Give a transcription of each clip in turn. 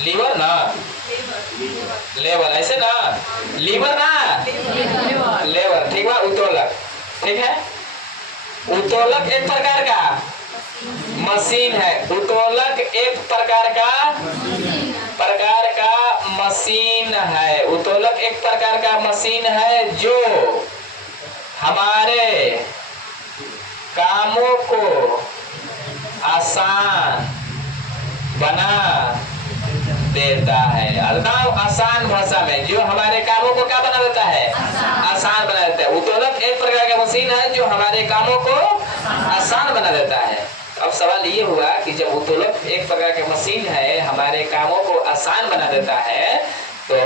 Liver ना, लेवर ऐसे ना, लीवर ना, लेवर ठीक है। उत्तोलक ठीक है। उत्तोलक एक प्रकार का मशीन है। उत्तोलक एक प्रकार का मशीन है। उत्तोलक एक प्रकार का मशीन है जो हमारे कामों को आसान बना देता है। अर्थात आसान भाषा में जो हमारे कामों को क्या बना देता है, आसान बना देता है। उत्तोलक एक प्रकार का मशीन है जो हमारे कामों को आसान बना देता है। अब सवाल ये हुआ कि जब उत्तोलक एक प्रकार की मशीन है, हमारे कामों को आसान बना देता है, तो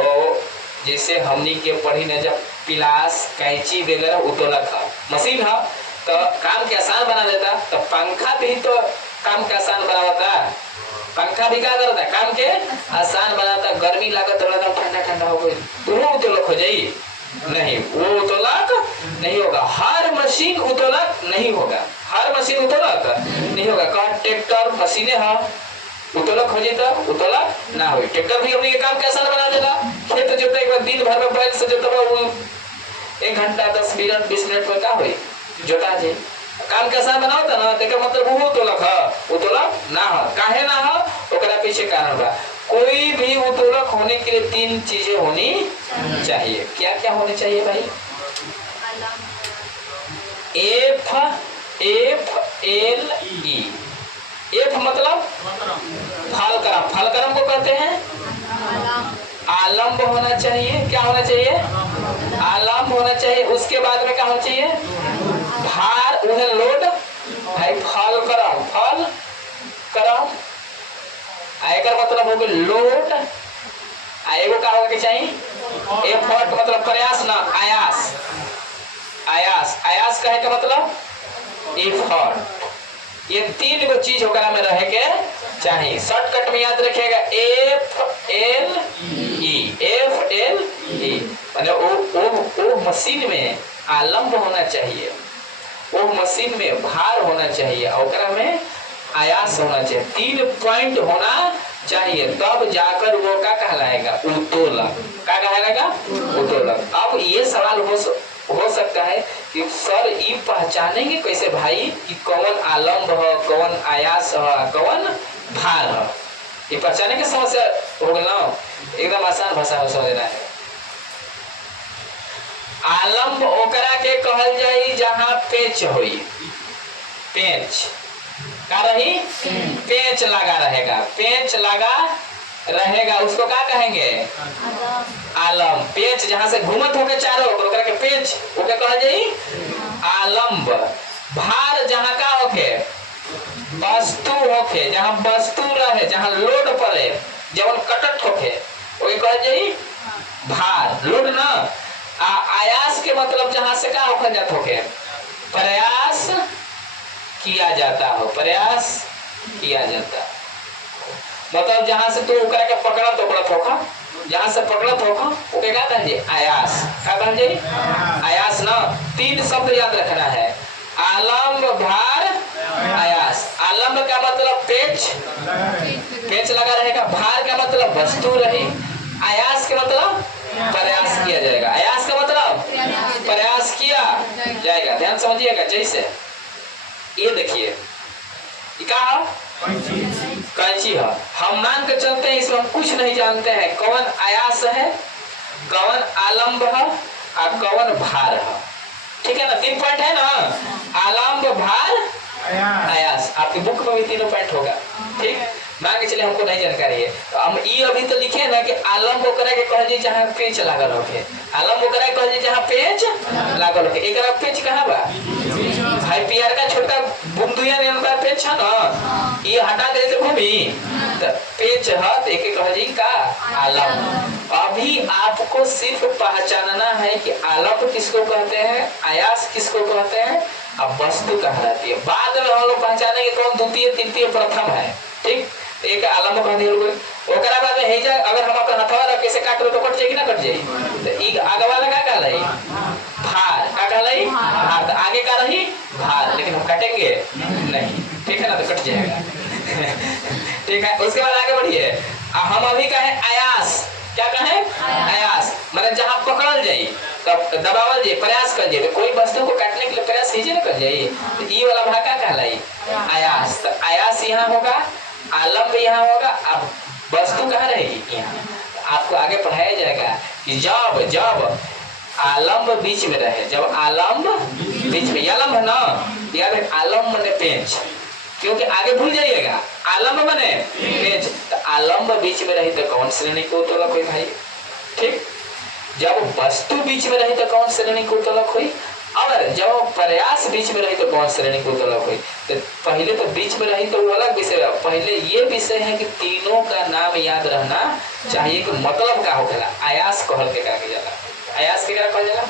जैसे हमनी के पढ़ी न जब पिलास कैंची वगैरह उत्तोलक है, मशीन है, तो काम के आसान बना देता। तो पंखा भी तो काम के आसान बनाता। पंखा भी क्या करता है, काम के आसान बनाता। गर्मी लागत रहता, ठंडा ठंडा हो गई, दोनों उत्तोलक हो जाई नहीं, वो उत्तोलक नहीं होगा। हर मशीन उत्तोलक नहीं होगा, हर मशीन उत्तोलक नहीं होगा। कौन ट्रैक्टर मशीनें है उत्तोलक हो जाता, उत्तोलक ना हो। ट्रैक्टर भी अपने काम के आसान बना देगा। खेत जोता एक बार दिन भर में बैल से जोता, वो 1 घंटा 10 मिनट 20 मिनट में क्या हुई जोता जी। काम के आसान बनावता ना, तेकर मतलब वो उत्तोलक है, उत्तोलक ना हो। काहे ना हो, ओकरा पीछे कारण बा। कोई भी उत्तोलक होने के लिए 3 चीजें होनी चाहिए। क्या क्या होनी चाहिए भाई? F L E. एफ मतलब फलक्रम, फलक्रम को कहते हैं आलम्ब होना चाहिए। क्या होना चाहिए? आलम्ब होना चाहिए। उसके बाद में क्या होना चाहिए? भार, उन्हें लोड भाई, फलक्रम, फलक्रम आयकर मतलब हो गया लोड। आएगो का होगा कि चाहिए एफर्ट मतलब प्रयास ना, आयास। आयास, आयास कहे का मतलब एफर्ट। ये 3 गो चीज होकर में रहे के चाहिए। शॉर्टकट में याद रखिएगा F L E, F L E. मतलब वो मशीन में आलम्ब होना चाहिए, वो मशीन में भार होना चाहिए, और में आयास होना चाहिए। 3 पॉइंट होना चाहिए, तब जाकर वो क्या कहलाएगा? उत्तोलक। क्या कहलाएगा? उत्तोलक। अब ये सवाल हो सकता है कि सर ये पहचानेंगे कैसे भाई कि कौन आलम्ब है, कौन आयास है, कौन भार है? ये पहचाने की समस्या हो गई ना। एकदम आसान भाषा में समझना है। आलम्ब ओकरा के कहल जाई जहां पेच होई। पेच का रही, पेच लगा रहेगा, पेच लगा रहेगा, उसको क्या कहेंगे? आलम्ब। पेच जहां से घूमत होके चारों ओकरा के पेच ओके कहल जाई आलम्ब। भार जहां का होके वस्तु होके, जहां वस्तु रहे, जहां लोड पड़े, जब कटट होके ओके कहल जाई भार, लोड ना। आयास के मतलब जहां से क्या होकर जाता होके प्रयास किया जाता हो, प्रयास किया जाता मतलब जहां से तू ओकरा के पकड़त होगा, जहां से पकड़त होगा ओके क्या कहल जाई आयास। क्या कहल जाई? आयास ना। 3 शब्द याद रखना है, आलम्ब, भार, आयास। आलम्ब का मतलब पेच, पेच लगा रहेगा। भार का मतलब वस्तु रही। आयास के मतलब प्रयास किया जाएगा। आयास का मतलब प्रयास किया जाएगा। ध्यान समझिएगा। जैसे ये देखिए क्या कैंची है, हम मान के चलते हैं इसमें हम कुछ नहीं जानते हैं कौन आयास है, कौन आलम्ब है और कौन भार है। ठीक है ना? 3 पॉइंट है ना, आलम्ब, भार, आयास। आपकी बुक में भी 3 पॉइंट होगा। ठीक, मान के चले हमको नहीं जानकारी है तो हम ये अभी तो लिखे ना कि आलम्ब ओकरा के कहल जाई जहां पेच लागल होके। आलम्ब ओकरा के कहल जाई जहां पेच लागल होके। एकरा पेच कहां बा भाई? पियर का छोटा बुंदुया ने उनका पेच है ना, ये हटा दे तो भूमि तो पेच है, तो एक कहल जाई का आलम्ब। अभी आपको सिर्फ पहचानना है कि आलम्ब किसको कहते हैं, आयास किसको कहते हैं, अब वस्तु कहलाती है। बाद में हम लोग पहचानेंगे कौन द्वितीय, तृतीय, प्रथम है। ठीक, एक आलम्ब कह दिया लोग। ओकरा बाद में हेजा अगर हम अपन हथवा रख के से काट लो तो कट जाएगी ना, कट जाएगी। तो ई आगे वाला का कहलाई भार, का कहलाई भार। तो आगे का रही भार, लेकिन हम काटेंगे नहीं। ठीक है ना, तो कट जाएगा। ठीक ठीक है, उसके बाद आगे बढ़िए। हम अभी कहें आयास, क्या कहें आयास, मतलब जहाँ पकड़ल जाई तब दबावल जाई, प्रयास कर जाए, तो कोई वस्तु को काटने के लिए प्रयास कीजिए ना कर जाइए, तो ई वाला भाग क्या कहलाई आयास। तो आयास यहाँ होगा, आलम्ब यहाँ होगा। अब वस्तु कहाँ रहेगी यहाँ, आपको आगे पढ़ाया जाएगा कि जब जब आलम्ब बीच में रहे, जब आलम्ब बीच में, आलम्ब है ना, याद है आलम्ब मने पेंच, क्योंकि आगे भूल जाइएगा आलम्ब बने पेंच। तो आलम्ब बीच में रही तो कौन श्रेणी को उत्तोलक हुई भाई, ठीक। जब वस्तु बीच में रही तो कौन श्रेणी को उत्तोलक हुई, और जब प्रयास बीच में रही तो कौन श्रेणी को उत्तोलक हुई। तो पहले तो बीच में रही तो वो अलग विषय है, पहले ये विषय है कि तीनों का नाम याद रहना चाहिए कि मतलब का होगा। आयास कहल के कहा जाला, आयास के क्या कहल जाला,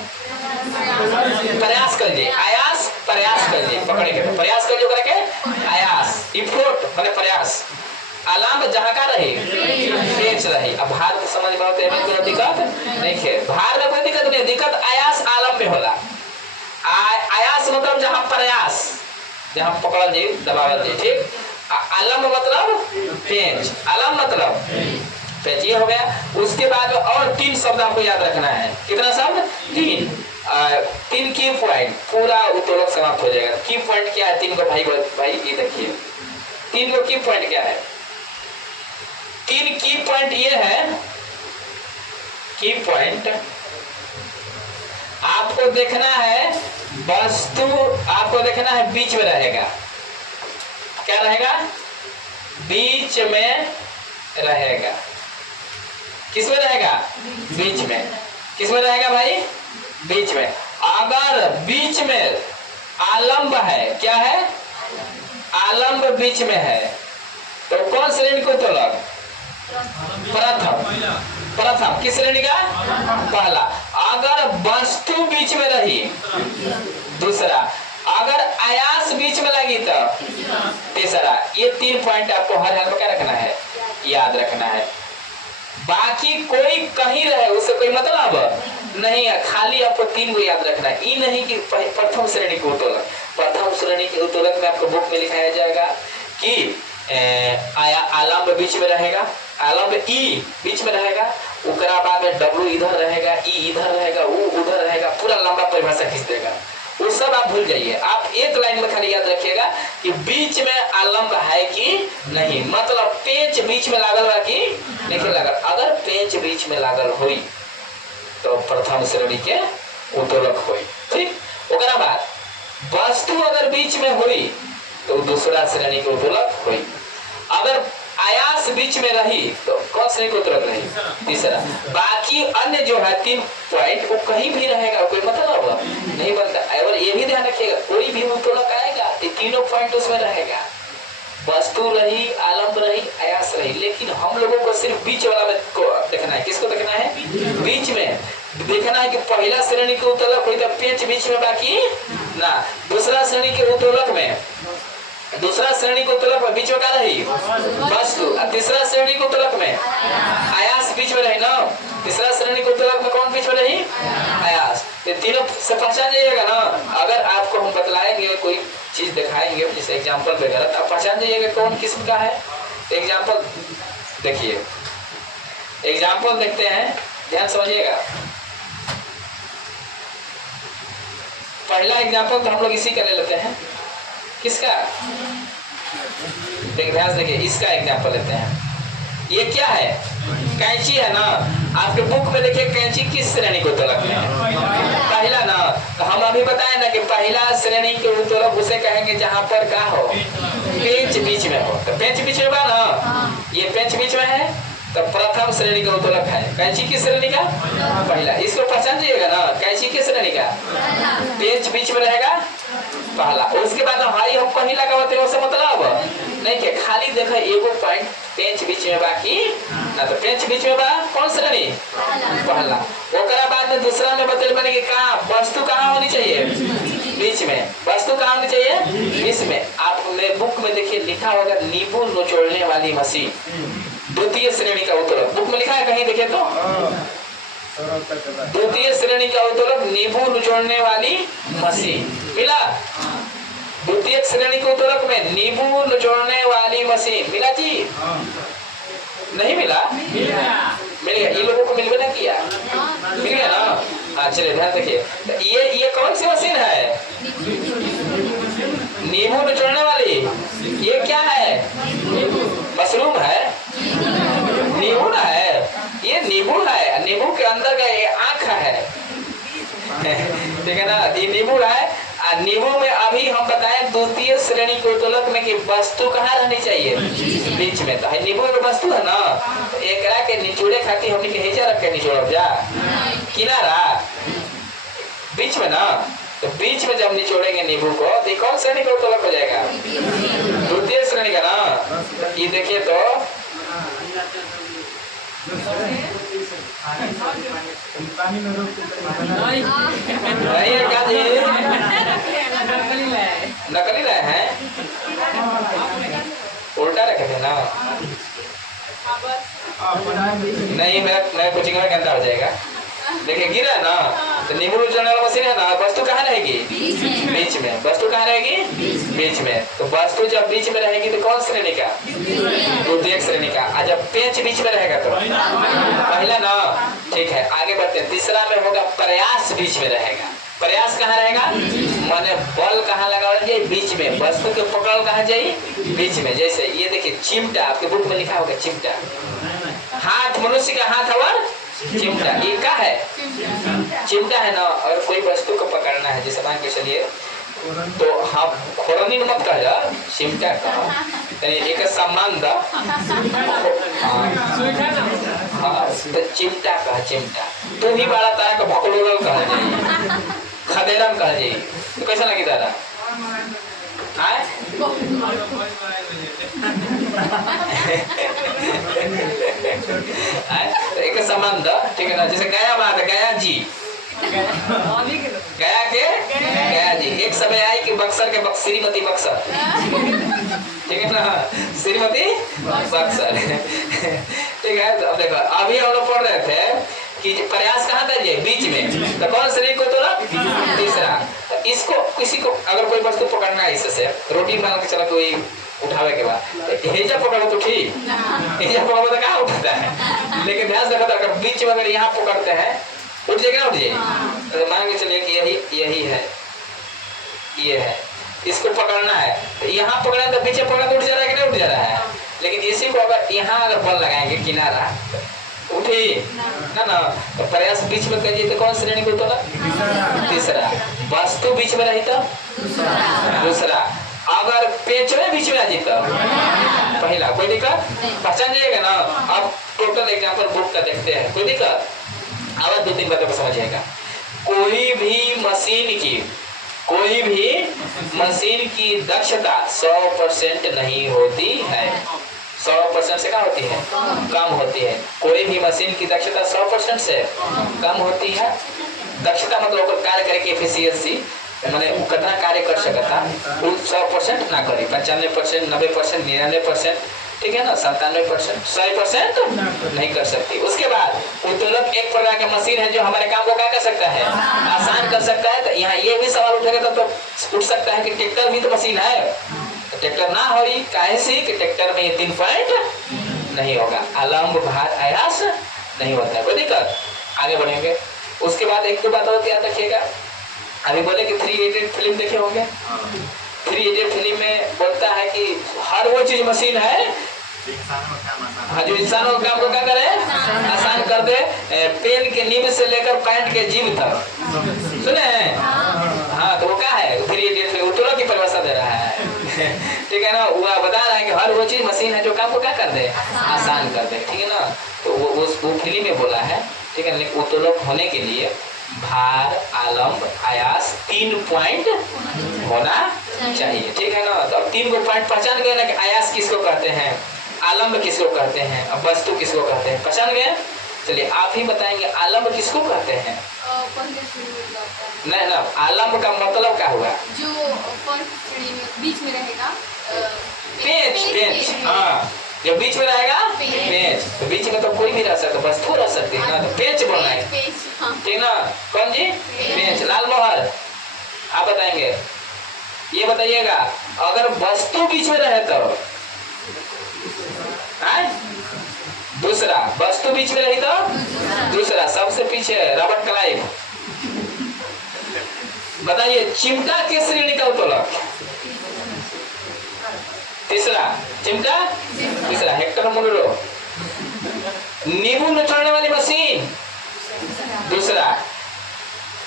प्रयास कर जे, आयास प्रयास कर जे, पकड़े के प्रयास कर जो करके आयास, इफोर्ट माने प्रयास। आलम्ब जहाँ का रही पेंच रही। अब भार को समझ में आते हैं, कोई दिक्कत नहीं है, भार में कोई दिक्कत नहीं, दिक्कत आयास आलम्ब में होला। आयास मतलब जहाँ प्रयास, जहाँ पकड़ल जाए दबावल जाए, ठीक। आलम्ब मतलब पेंच, आलम्ब मतलब पेंच, ये हो गया। उसके बाद और 3 शब्द आपको याद रखना है, कितना शब्द 3 की पॉइंट, पूरा उत्तोलक समाप्त हो जाएगा। की पॉइंट क्या है 3 को भाई ये देखिए, 3 को की पॉइंट क्या है, 3 की पॉइंट ये है, की पॉइंट आपको देखना है, वस्तु आपको देखना है बीच में रहेगा, क्या रहेगा, बीच में रहेगा, किस में रहेगा, बीच में, किस में रहेगा भाई, बीच में। अगर बीच में आलम्ब है, क्या है, आलम्ब बीच में है, तो कौन श्रेणी को उत्तोलक, प्रथम, प्रथम किस श्रेणी का, पहला। अगर वस्तु बीच में रही, दूसरा। अगर आयास बीच में लगी तो तीसरा। ये 3 पॉइंट आपको हर हाल में क्या रखना है, याद रखना है। बाकी कोई कहीं रहे उससे कोई मतलब नहीं है, खाली आपको 3 को याद रखना है। ये नहीं कि प्रथम श्रेणी को उत्तोलक, प्रथम श्रेणी के उत्तोलक में आपको बुक में लिखाया जाएगा कि आलम्ब बीच में रहेगा, आलम्ब ई बीच में रहेगा, उसके बाद में डब्ल्यू इधर रहेगा, ई इधर रहेगा, ऊ उधर रहेगा, पूरा लंबा परिभाषा खींच देगा। वो सब आप भूल जाइए, आप एक लाइन में खाली याद रखिएगा कि बीच में आलम्ब है कि नहीं, मतलब पेंच बीच में लागल बा कि नहीं लागल। अगर पेंच बीच में लागल हुई तो प्रथम श्रेणी के उत्तोलक हुई, ठीक। उसके बाद वस्तु अगर बीच में हुई तो दूसरा श्रेणी के उत्तोलक हुई। अगर आयास बीच में रही तो कौन श्रेणी को उत्तोलक रही, तीसरा। बाकी अन्य जो है 3 पॉइंट वो कहीं भी रहेगा, कोई मतलब नहीं बनता। और ये भी ध्यान रखिएगा, कोई भी उत्तोलक आएगा ये तीनों पॉइंट उसमें रहेगा, वस्तु रही, आलम्ब रही, आयास रही। लेकिन हम लोगों को सिर्फ बीच वाला में को देखना है, किसको देखना है, बीच में देखना है कि पहला श्रेणी के उत्तोलक हुई तो पेंच बीच में बाकी ना, दूसरा श्रेणी के उत्तोलक में, दूसरा श्रेणी को उत्तोलक में बीच में क्या रही, वस्तु। तीसरा श्रेणी को उत्तोलक में आयास बीच में रही ना, तीसरा श्रेणी को उत्तोलक में कौन बीच में रही, आयास। ये तीनों से पहचान जाइएगा ना। अगर आपको हम बतलाएंगे, कोई चीज दिखाएंगे जैसे एग्जाम्पल वगैरह, तो आप पहचान जाइएगा कौन किस्म का है। एग्जाम्पल देखिए, एग्जाम्पल देखते हैं, ध्यान समझिएगा। पहला एग्जाम्पल तो हम लोग इसी का ले लेते हैं, किसका, ध्यान देखिए, इसका एग्जाम्पल लेते हैं। ये क्या है, कैंची है ना। आपके बुक में देखिए कैंची किस श्रेणी को उत्तोलक में है, पहला ना। तो हम अभी बताए ना कि पहला श्रेणी के उत्तोलक उसे कहेंगे जहां पर क्या हो, पेंच बीच में हो। तो पेंच बीच में बा ना, ये पेंच बीच में है तो प्रथम श्रेणी का उत्तोलक है। कैंची किस श्रेणी का, पहला। इसको पहचान जाइएगा ना, कैंची किस श्रेणी का, पेंच बीच में रहेगा, पहला। उसके बाद हाई हम कहीं लगाते हो, मतलब नहीं के खाली देखो एगो पॉइंट पेंच बीच में बाकी ना, तो पेंच बीच में बा कौन श्रेणी, पहला। ओकरा बाद में दूसरा में बदल बने कि कहाँ वस्तु कहाँ होनी चाहिए, बीच में। वस्तु कहाँ होनी चाहिए, बीच में। आपने बुक में देखिए लिखा होगा नींबू निचोड़ने वाली मशीन, द्वितीय श्रेणी का उत्तोलक, बुक में लिखा है कहीं देखे तो, द्वितीय श्रेणी का उत्तोलक नींबू निचोड़ने वाली मशीन मिला। द्वितीय श्रेणी के उत्तोलक में नींबू निचोड़ने वाली मशीन मिला जी? नहीं मिला? मिल गया। ये लोगों को मिलवे ना किया? मिल गया ना? चलिए ध्यान देखिए, ये कौन सी मशीन है? नींबू निचोड़ने वाली। ये क्या है? मशरूम है? नींबू ना है, ये नींबू है। नींबू के अंदर का ये आँख है, ठीक है ना? ये नींबू है। नींबू में अभी हम बताएं द्वितीय श्रेणी के उत्तोलक में कि वस्तु कहाँ रहनी चाहिए? बीच में। तो नींबू में वस्तु है ना, तो एक के निचोड़े खातिर हमने हेजा रख के निचोड़ जा किनारा बीच में ना। तो बीच में जब निचोड़ेंगे नींबू को तो ये कौन श्रेणी का उत्तोलक हो जाएगा? द्वितीय श्रेणी का ना। ये देखिए तो नहीं है क्या जी? नकली लाए हैं, उल्टा रखे थे ना। नहीं, मेरा कोचिंग में गंदा हो जाएगा। देखिए गिरा ना, तो नींबू निचोड़ने वाला मशीन है ना, वस्तु कहाँ रहेगी? बीच में। वस्तु कहाँ रहेगी? बीच में। तो वस्तु जब बीच में रहेगी तो कौन श्रेणी का? द्वितीय श्रेणी का। और जब पेंच बीच में रहेगा तो पहला ना। ठीक है, आगे बढ़ते हैं। तीसरा में होगा प्रयास बीच में रहेगा। प्रयास कहाँ रहेगा? माने बल कहाँ लगा जाए? बीच में। वस्तु के पकड़ कहाँ जाए? बीच में। जैसे ये देखिए चिमटा, आपके बुक में लिखा होगा चिमटा। हाथ, मनुष्य का हाथ और चिमटा, ये क्या है? चिमटा है ना। और कोई वस्तु को पकड़ना है, जैसे मान के चलिए तो हम खोरनी मत कह जा, चिमटा का एक सम्मान दा। हाँ, तो चिमटा कहा, चिमटा। तू ही बड़ा तारा का भकलोल कहा जाए, खदेरन कहा जाए। तो कैसा लगी दादा? एक संबंध, ठीक है ना? जैसे गया बात है, गया जी, गया के गया जी। एक समय आई कि बक्सर के श्रीमती बक्सर, ठीक है ना? श्रीमती बक्सर, ठीक है। तो अब देखो, अभी हम लोग पढ़ रहे थे कि प्रयास कहाँ कर जाए? बीच में। तो कौन श्रेणी को तोड़ा? तीसरा। तो इसको किसी को अगर कोई वस्तु पकड़ना है, इससे रोटी मान के चला कोई उठावे के बाद हेजा पकड़ो तो ठीक, हेजा पकड़ो तो कहाँ उठाता है? लेकिन ध्यान से रखो, अगर बीच में अगर यहाँ पकड़ते हैं उठ जाएगा, उठ जाएगी। तो मान के चलिए कि यही है, ये है, इसको पकड़ना है। तो यहाँ पकड़ा तो पीछे पकड़ा तो उठ जा रहा है कि नहीं उठ जा रहा है? लेकिन इसी को अगर यहाँ अगर बल लगाएंगे किनारा, उठी ना ना। तो प्रयास बीच में कहिए तो कौन श्रेणी को तोड़ा? तीसरा। वस्तु बीच में रही तो दूसरा। अगर पेचवे बीच में आ जाए तो पहला। कोई दिक्कत? पहचान जाएगा ना? अब टोटल एग्जाम्पल बुक का देखते हैं, कोई दिक्कत? अब 2-3 बातों को समझिएगा। कोई भी मशीन की दक्षता 100% नहीं होती है। 100% से क्या होती है? कम होती है। कोई भी मशीन की दक्षता 100% से कम होती है। दक्षता मतलब कार्य करे की एफिशिएंसी, मैंने कितना कार्य कर सकता 100% ना करी, 95%, 90%, 99%, ठीक है ना, 97%, 100% नहीं कर सकती। उसके बाद उत्तोलक एक प्रकार की मशीन है जो हमारे काम को क्या कर सकता है? आसान कर सकता है। तो यहाँ ये भी सवाल उठेगा तो उठ सकता है कि ट्रैक्टर भी तो मशीन है, ट्रैक्टर ना हो काहे से कि ट्रैक्टर में ये 3 पॉइंट नहीं होगा, अलम्ब भार आयास नहीं होता है। कोई दिक्कत? आगे बढ़ेंगे। उसके बाद एक दो बात और याद रखिएगा। अभी बोले कि 3 इडियट फिल्म देखे होंगे। 3 इडियट फिल्म में बोलता है कि हर वो चीज मशीन है हाँ जो इंसानों के काम को क्या करे? आसान कर दे। पेन के नीब से लेकर पैंट के जीभ तक, सुने हैं? हाँ, तो वो क्या है? 3 इडियट फिल्म उत्तोलक की परिभाषा दे रहा है, ठीक है ना? वो बता रहा है कि हर वो चीज मशीन है जो काम को क्या कर दे? आसान कर दे, ठीक है ना? तो वो फिल्म में बोला है, ठीक है। लेकिन उत्तोलक होने के लिए भार, आलम्ब, आयास 3 पॉइंट होना चाहिए, ठीक है ना? तो अब 3 को पॉइंट पहचान गए ना कि आयास किसको कहते हैं, आलम्ब किसको कहते हैं, अब वस्तु किसको कहते हैं, पहचान गए? चलिए आप ही बताएंगे आलम्ब किसको कहते हैं? नहीं ना, आलम्ब का मतलब क्या हुआ? जो बीच में रहेगा। पेंच। हाँ, जो बीच में रहेगा पेंच। तो बीच में तो कोई भी रह सकता, वस्तु रह सकती है ना, तो पेंच बोलना है, ठीक ना? कौन जी? पेंच। लाल मोहर आप बताएंगे। ये बताइएगा, अगर वस्तु बीच में रहे तो दूसरा, वस्तु बीच में रही तो दूसरा। सबसे पीछे रॉबर्ट क्लाइव। बताइए चिमटा किस श्रेणी का उत्तोलक? तीसरा, चिमटा तीसरा। Hector Munro. नींबू निचोड़ने वाली मशीन दूसरा।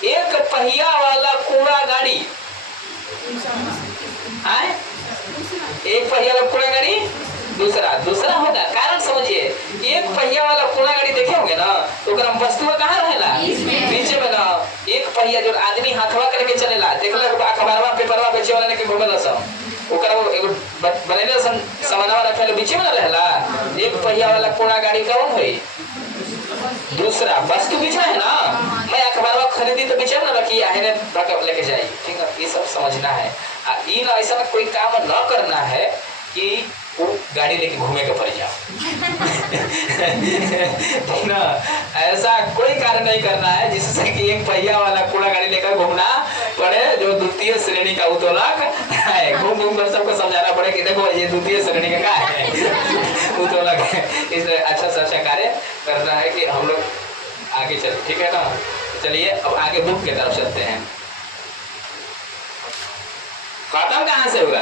एक पहिया वाला कूड़ा गाड़ी, एक पहिया वाला कूड़ा गाड़ी दूसरा। दूसरा होगा, कारण समझिए, एक पहिया वाला कूड़ा गाड़ी देखे होंगे ना, तो वस्तु कहाँ रहेला? नीचे में ना। एक पहिया जो आदमी हाथवा करके चलेला, देखला अखबारवा पेपरवा बेचे वाला ने के घुमेला सब, ओकरा एगो बनेले सामानवा रखेला बीचे में ना रहेला। एक पहिया वाला कूड़ा गाड़ी कौन होई? दूसरा। वस्तु बीच में है ना, मैं अखबारवा खरीदी तो बीचे में ना रखी आहे ने लेके जाई। ठीक है, ये सब समझना है। इन ऐसा कोई काम न करना है कि वो गाड़ी लेके घूमे के पड़ जाओ। ना, ऐसा कोई कार्य नहीं करना है जिससे कि एक पहिया वाला कूड़ा गाड़ी लेकर घूमना पड़े, जो द्वितीय श्रेणी का उत्तोलक है। घूम घूम कर सबको समझाना पड़े कि देखो ये द्वितीय श्रेणी का क्या है, उत्तोलक है। इसलिए अच्छा से अच्छा कार्य करना है कि हम लोग आगे चले। ठीक है ना, चलिए अब आगे बुक की तरफ चलते हैं। खत्म कहाँ से हुआ?